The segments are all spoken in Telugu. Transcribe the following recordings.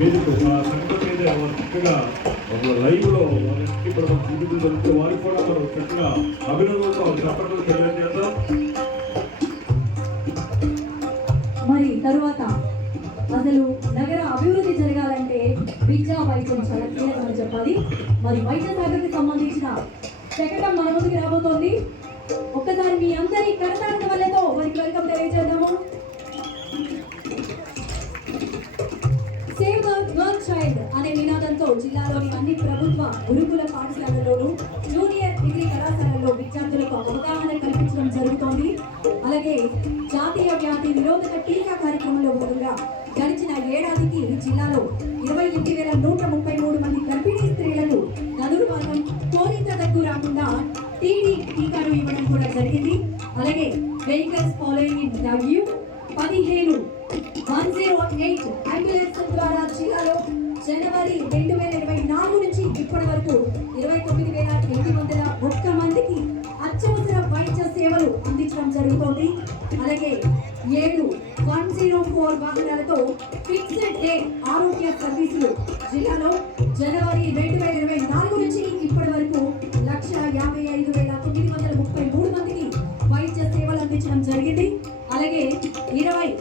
సంఘటన మీద చక్కగా లైవ్లో ఇప్పుడు మనం చూపుతూ జరుగుతూ వారికి కూడా మనం చక్కగా అభినందనతో చప్పట్లు తెలియజేద్దాం. మరి తరువాత అసలు నగర అభివృద్ధి జరగాలంటే విద్యా వైద్యం చాలా కీలకమని చెప్పాలి. మరి వైద్య శాఖకి సంబంధించిన శకటం మన ముందుకు రాబోతోంది. ఒక్కసారి మీ అందరి కరతాళ వల్లతో వారికి వెల్కమ్ తెలియజేద్దాము. సేవ్ ద గర్ల్ చైల్డ్ అనే నినాదంతో జిల్లాలోని అన్ని ప్రభుత్వ గురుకుల పాఠశాలల్లోనూ జూనియర్ డిగ్రీ కళాశాలల్లో విద్యార్థులకు అవగాహన కల్పించడం జరుగుతోంది. అలాగే జాతీయ వ్యాధి నిరోధక టీకా కార్యక్రమంలో భాగంగా గడిచిన ఏడాదికి జిల్లాలో 28,133 మంది గర్భిణీ స్త్రీలకు ధనుర్మాసం కోరింత దగ్గు రాకుండా టీడీ టీకాను ఇవ్వడం కూడా జరిగింది. అలాగే vehicles following in W 108 ambulance ద్వారా జిల్లాలో జనవరి 2024 నుంచి ఇప్పటి వరకు 29,801 మందికి అత్యవసర వైద్య సేవలు అందించడం జరుగుతోంది. అలాగే 7 104 వాహనాలతో ఫిక్స్డ్ డే ఆరోగ్య సర్వీసులు జిల్లాలో జనవరి 2024 నుంచి ఇప్పటి వరకు 1,55,933 మందికి వైద్య సేవలు అందించడం జరిగింది. అలాగే 23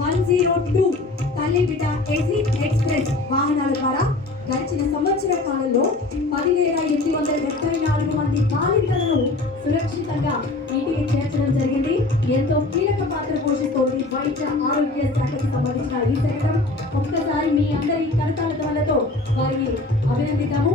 102 తల్లి బిడ్డ ఏసీ ఎక్స్ప్రెస్ వాహనాల ద్వారా గడిచిన సంవత్సర కాలంలో 10,874 మంది బాలికలను సురక్షితంగా ఇంటికి చేర్చడం జరిగింది. ఎంతో కీలక పాత్ర పోషిస్తోంది వైద్య ఆరోగ్య శాఖకు సంబంధించిన ఈ శకటం. ఒక్కసారి మీ అందరి కరతాళ వారిని అభినందిద్దాము.